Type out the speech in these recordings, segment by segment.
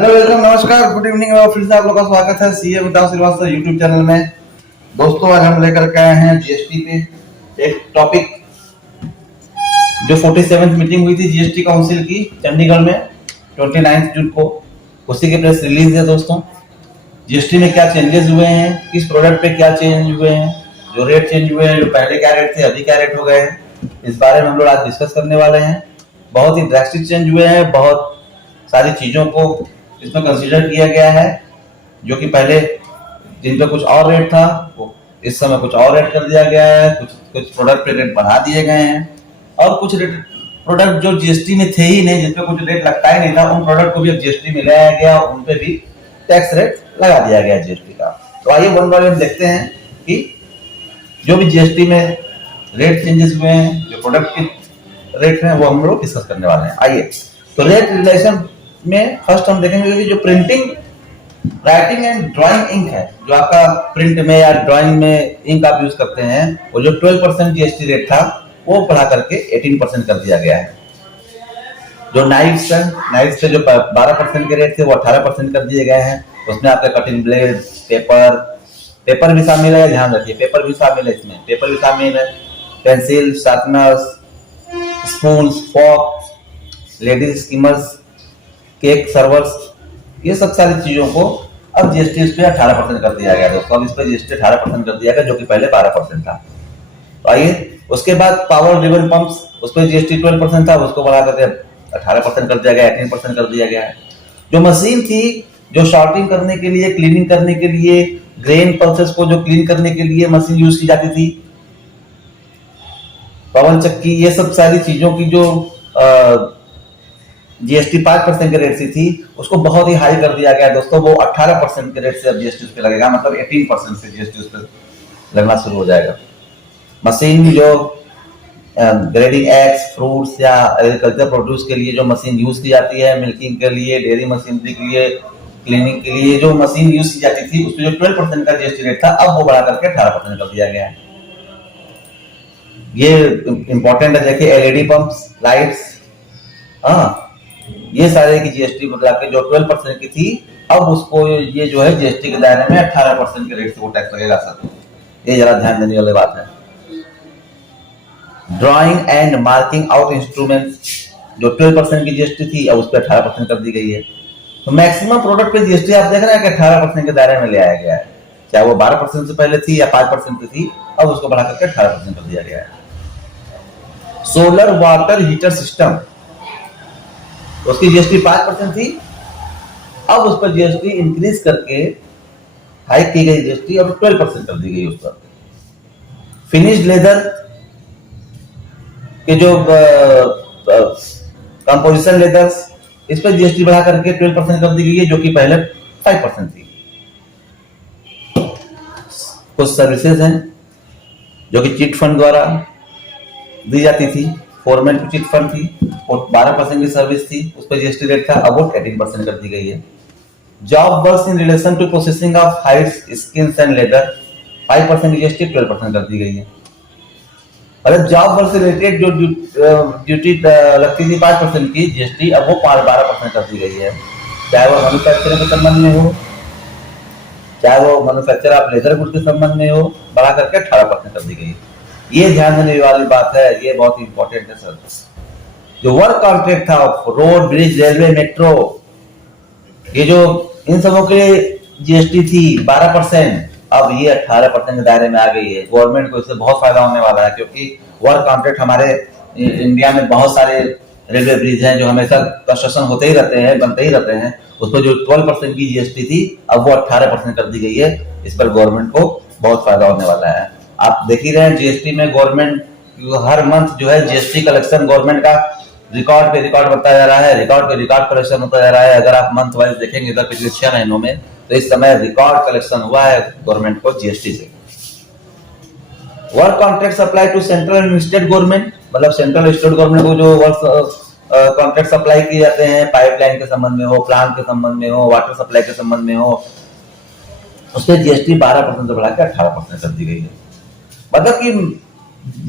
Hello welcome नमस्कार good evening और फिर से आप लोगों का स्वागत है CA without Shrivastava YouTube channel में। दोस्तों आज हम लेकर के आए हैं जीएसटी पे एक टॉपिक जो 47th मीटिंग हुई थी जीएसटी काउंसिल की चंडीगढ़ में 29 जून को, उसी के प्रेस रिलीज है। दोस्तों जीएसटी में क्या चेंजेस हुए हैं, किस प्रोडक्ट पे क्या चेंज हुए हैं, जो रेट चेंज हुए हैं, जो पहले क्या रेट थे अभी क्या रेट हो गए हैं, इस बारे में हम लोग आज डिस्कस करने वाले हैं। बहुत ही ड्रास्टिक चेंज हुए हैं, बहुत सारी चीजों को इसमें कंसीडर किया गया है। जो कि पहले जिन पे कुछ और रेट था वो इस समय कुछ और रेट कर दिया गया है, कुछ प्रोडक्ट पे रेट बढ़ा दिए गए हैं, और कुछ प्रोडक्ट जो जीएसटी में थे ही नहीं, जिसपे कुछ रेट लगता ही नहीं था, उन प्रोडक्ट को भी अब जीएसटी में लाया गया, उन पे भी टैक्स रेट लगा दिया गया जीएसटी का। तो आइए वन बाय वन देखते हैं कि जो भी जीएसटी में रेट चेंजेस हुए हैं, जो प्रोडक्ट के रेट हैं, वो हम लोग डिस्कस करने वाले हैं। आइए तो रेट रिलेशन में फर्स्ट हम देखेंगे कि जो printing, writing and drawing ink है, जो आपका प्रिंट में या ड्राइंग में इंक आप यूज करते हैं, वो जो 12% जीएसटी रेट था वो बढ़ा करके 18% कर दिया गया है। जो नाइफ्स है, नाइफ्स पे जो 12% के रेट थे वो 18% कर दिए गए हैं। उसमें आपके कटिंग ब्लेड, पेपर भी शामिल है, ध्यान रखिए पेपर भी शामिल है, इसमें पेपर भी शामिल है, pencil, sharpeners, spoon, fork, ladles skimmers, cake servers, ये सब सारी चीजों को अब जीएसटी इस पे 18% कर दिया गया। दोस्तों अब इस पे जीएसटी 18% कर दिया गया, जो कि पहले 12% था। तो आइए उसके बाद पावर ड्रिवन पंप्स, उस पर जीएसटी 12% था, उसको बढ़ा करके 18% कर दिया गया, 18% कर दिया गया है। जो मशीन थी जो शॉर्टिंग करने के लिए, क्लीनिंग करने के लिए, ग्रेन पल्सेस को जो क्लीन करने के लिए मशीन यूज की जाती थी, पवन चक्की, ये सब सारी चीजों की जो जीएसटी 5% के रेट से थी, उसको बहुत ही हाई कर दिया गया दोस्तों। वो 18% के रेट से अब जीएसटी उस पे लगेगा, मतलब 18% से जीएसटी उस पे लगना शुरू हो जाएगा। मशीन जो ग्रेडिंग एग्स, फ्रूट्स या एग्रीकल्चर प्रोड्यूस के लिए जो मशीन यूज की जाती है, मिल्किंग के लिए, डेयरी मशीनरी के लिए, क्लीनिंग के लिए जो मशीन यूज की जाती थी, उसमें जो 12% का जीएसटी रेट था, अब वो बढ़ा करके 18% कर दिया गया है। ये इंपॉर्टेंट है, देखिए एलईडी पंप्स, लाइट्स, हाँ, ये सारे की जीएसटी बदला के जो 12% की थी, अब उसको ये जो है जीएसटी के दायरे में 18% के रेट से वो टैक्स लगेगा सर। ये जरा ध्यान देने वाली बात है। Drawing and marking out instruments, जो 12% की जीएसटी थी, अब उस पर 18% कर दी गई है। तो मैक्सिमम प्रोडक्ट पे जीएसटी आप देख रहे हैं कि 18% के दायरे में ले आया गया है। चाहे वो 12% से पहले थी या 5% थी, अब उसको बढ़ा करके 18% कर दिया गया है। सोलर वाटर हीटर सिस्टम, उसकी जीएसटी 5% थी, अब उस पर जीएसटी इंक्रीज करके हाइक की गई जीएसटी अब 12% कर दी गई उस पर। फिनिश्ड लेदर के जो कंपोजिशन लेदर्स, इस पर जीएसटी बढ़ा करके 12% कर दी गई है, जो कि पहले 5% थी। कुछ सर्विसेज हैं जो कि चिट फंड द्वारा दी जाती थी, फोरमैन की चिट फंड थी और 12% की सर्विस थी, उस पर जीएसटी रेट था, अब वो 18% कर दी गई है। Job works in relation to processing of hides, skins and leather, 5% की जीएसटी 12% कर दी गई है। मतलब जॉब वर्क से रिलेटेड जो ड्यूटी लगती थी 5% की जीएसटी, अब वो 12% कर दी गई है। चाहे वो मैन्युफैक्चरिंग के संबंध में हो, चाहे वो मैन्युफैक्चर ऑफ लेदर गुड्स के संबंध में हो, बढ़ा करके 18% कर दी गई है। ये ध्यान देने वाली बात है, ये बहुत इंपॉर्टेंट है सर। जो वर्क कॉन्ट्रैक्ट था, रोड, ब्रिज, रेलवे, मेट्रो, ये जो इन सबों के जीएसटी थी 12%, अब ये 18% के दायरे में आ गई है। गवर्नमेंट को इससे बहुत फायदा होने वाला है, क्योंकि वर्क कॉन्ट्रैक्ट हमारे इंडिया में बहुत सारे रेलवे ब्रिज हैं जो हमेशा कंस्ट्रक्शन होते ही रहते हैं, बनते ही रहते हैं। उस पर जो 12% की जीएसटी थी, अब वो 18% कर दी गई है। इस पर गवर्नमेंट को बहुत फायदा होने वाला है। आप देख ही रहे हैं जीएसटी में गवर्नमेंट हर मंथ जो है जीएसटी कलेक्शन गवर्नमेंट का रिकॉर्ड पे रिकॉर्ड बढ़ता जा रहा है, रिकॉर्ड पे रिकॉर्ड कलेक्शन होता जा रहा है। अगर आप मंथ वाइज देखेंगे तो पिछले 6 महीनों में, तो इस समय रिकॉर्ड कलेक्शन हुआ है गवर्नमेंट को जीएसटी से। Work contract supply to central and state government, मतलब सेंट्रल स्टेट गवर्नमेंट को जो वर्क कॉन्ट्रैक्ट सप्लाई किए जाते हैं, पाइपलाइन के संबंध में हो, प्लांट के संबंध में हो, वाटर सप्लाई के संबंध में हो, उस पर जीएसटी 12% से बढ़ा के 18% कर दी गई है। मतलब कि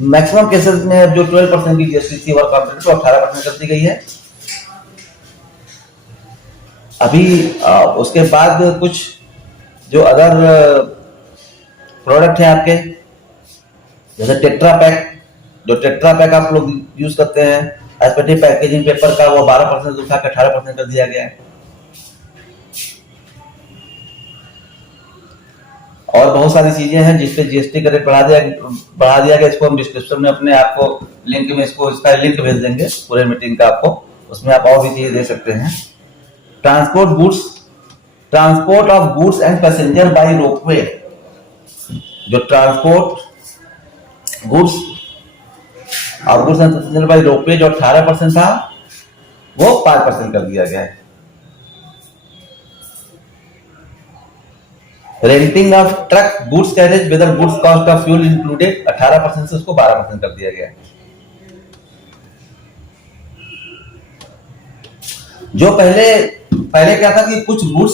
मैक्सिमम केसेस में जो 12% की जीएसटी थी वर्क कॉन्ट्रैक्ट को 18% कर दी गई है। अभी उसके बाद कुछ जो अदर प्रोडक्ट है आपके, जैसे टेट्रा पैक, जो टेट्रा पैक आप लोग यूज करते हैं, एसपेटी पैकेजिंग पेपर का, वो 12% उठा के 18% कर दिया गया है। और बहुत सारी चीजें हैं जिसपे जीएसटी का रेट बढ़ा दिया गया। इसको हम डिस्क्रिप्शन में अपने आपको लिंक में इसका लिंक भेज देंगे पूरे मीटिंग का आपको, उसमें आप और भी चीजें दे सकते हैं। Transport of goods and passenger by ropeway, जो ट्रांसपोर्ट गुड्स और goods and passenger by ropeway जो 18% था वो 5% कर दिया गया है। Renting of truck goods carriage with goods cost of fuel included 18% से उसको 12% कर दिया गया है। जो पहले क्या था कि कुछ गुड्स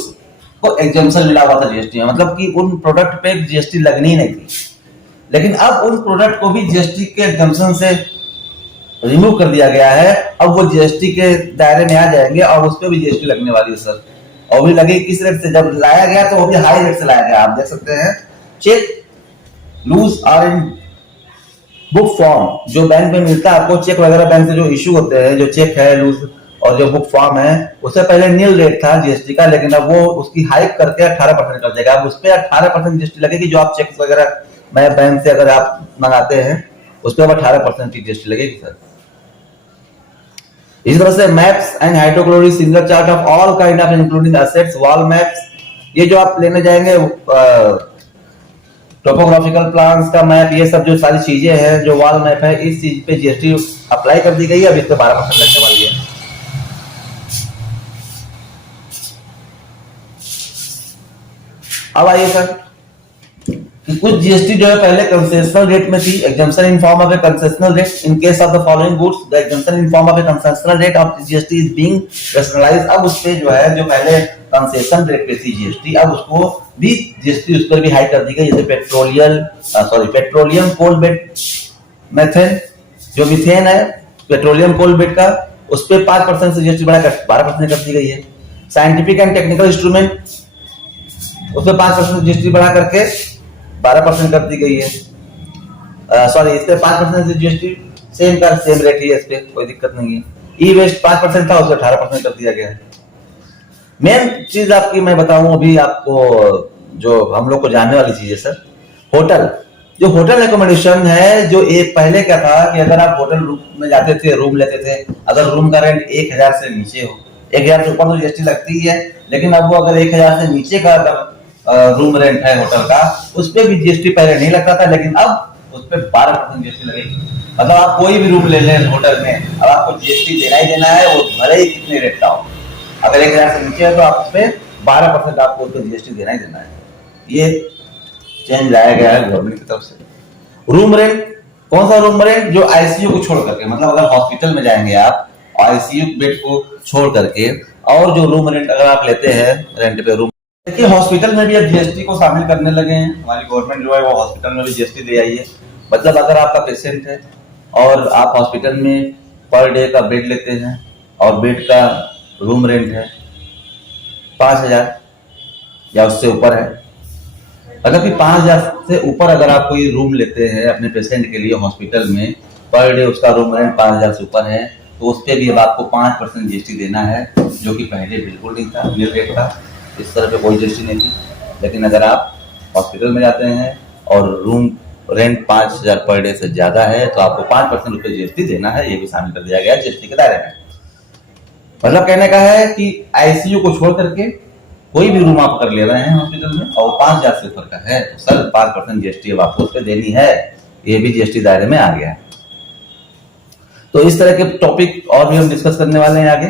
को एग्जाम्पशन मिला हुआ था जीएसटी में, मतलब कि उन प्रोडक्ट पे जीएसटी लगनी ही नहीं थी, लेकिन अब उन प्रोडक्ट को भी जीएसटी के एग्जाम्पशन से रिमूव कर दिया गया है। अब वो जीएसटी के दायरे में आ जाएंगे और उस पर भी जीएसटी लगने वाली है सर। और भी लगे किस रेट से, जब लाया गया तो वो भी हाई रेट से लाया गया। आप देख सकते हैं चेक लूज और इन बुक फॉर्म, जो बैंक में मिलता है आपको चेक वगैरह बैंक से जो इश्यू होते हैं, जो चेक है लूज और जो बुक फॉर्म है, उससे पहले नील रेट था जीएसटी का, लेकिन अब वो उसकी हाइक करके 18% कर देगा। अब उस पर 18% जीएसटी लगेगी। जो आप चेक वगैरह मैं बैंक से अगर आप मंगाते हैं उस पर अब 18% की जीएसटी लगेगी सर। इस तरह से maps and hydrochloric single chart of all kind of including assets, wall maps, ये जो आप लेने जाएंगे टोपोग्राफिकल प्लान्स का मैप, ये सब जो सारी चीजें हैं, जो वॉल मैप है, इस चीज पे जीएसटी अप्लाई कर दी गई है। अब इस पे 12% लगने वाली है। अब आइए सर कि कुछ जीएसटी जो है पहले कंसेशनल रेट में थी, exemption in form of A concessional rate in case of the following goods, the exemption in form of A concessional rate of GST is being rationalised. अब उस पे जो है, जो पहले कंसेशन रेट पे थी जीएसटी, अब उसको भी जीएसटी उस पर भी हाई कर दी गई। जैसे पेट्रोलियम कोल बेड मेथेन, जो मीथेन है पेट्रोलियम कोल बेड का, उस पे 5% से जीएसटी बढ़ाकर 12% कर दी गई है। साइंटिफिक एंड टेक्निकल इंस्ट्रूमेंट, उसपे 5% जीएसटी बढ़ा करके 12% कर दी गई है। सॉरी, इस पे 5% से जीएसटी सेम रेट ही है, इस पे कोई दिक्कत नहीं है। ई वेस्ट 5% था, उसे 18% कर दिया गया है। मेन चीज आपकी मैं बताऊं अभी आपको, जो हम लोग को जानने वाली चीज है सर, होटल, जो होटल एकोमोडेशन है, जो एक पहले क्या था कि अगर आप होटल में जाते थे, रूम लेते थे, अगर रूम का रेंट 1000 से नीचे हो, 1000 से ऊपर तो जीएसटी लगती ही है, लेकिन अब वो अगर 1000 से नीचे का रूम रेंट है होटल का, उस पर भी जीएसटी पहले नहीं लगता था, लेकिन अब उस पर 12% जीएसटी लगेगी। मतलब आप कोई भी रूम ले लें होटल में, अब आपको जीएसटी देना ही देना है, वो भले ही कितने रेट का हो। अगर 1000 से नीचे है तो आप उस पर 12% आपको उस पर जीएसटी देना ही देना है। ये चेंज लाया गया है गवर्नमेंट की तरफ से। रूम रेंट, कौन सा रूम रेंट? जो आईसीयू को छोड़ करके, मतलब अगर हॉस्पिटल में जाएंगे आप, आईसीयू बेड को छोड़ करके, और जो रूम रेंट अगर आप लेते हैं रेंट पे रूम, देखिए हॉस्पिटल में भी अब जीएसटी को शामिल करने लगे हैं। हमारी गवर्नमेंट जो है वो हॉस्पिटल में भी जीएसटी ले आई है। मतलब अगर आपका पेशेंट है और आप हॉस्पिटल में पर डे का बेड लेते हैं और बेड का रूम रेंट है 5000 या उससे ऊपर है, अगर कि 5000 से ऊपर अगर आप कोई रूम लेते हैं अपने पेशेंट के लिए हॉस्पिटल में, पर डे उसका रूम रेंट 5000 से ऊपर है, तो उस पर भी अब आपको 5% जीएसटी देना है, जो कि पहले बिल्कुल नहीं था, नील रेट था, इस तरह पे कोई जीएसटी नहीं थी। लेकिन अगर आप हॉस्पिटल में जाते हैं और रूम रेंट 5000 पर डे से ज्यादा है, तो आपको 5% रुपए जीएसटी देना है। ये भी शामिल कर दिया गया है जीएसटी के दायरे में। मतलब कहने का है कि आईसीयू को छोड़ करके कोई भी रूम आप कर ले रहे हैं हॉस्पिटल में और 5000 से ऊपर का है, तो सर 5% जीएसटी अब आपको उस पर देनी है। ये भी जीएसटी दायरे में आ गया है। तो इस तरह के टॉपिक और भी हम डिस्कस करने वाले हैं आगे।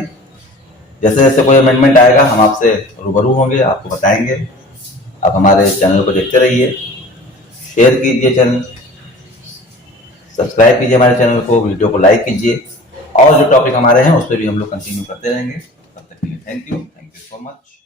जैसे जैसे कोई अमेंडमेंट आएगा हम आपसे रूबरू होंगे, आपको बताएंगे। आप हमारे चैनल को देखते रहिए, शेयर कीजिए, चैनल सब्सक्राइब कीजिए हमारे चैनल को, वीडियो को लाइक कीजिए, और जो टॉपिक हमारे हैं उस पर भी हम लोग कंटिन्यू करते रहेंगे। तब तक के लिए थैंक यू सो मच।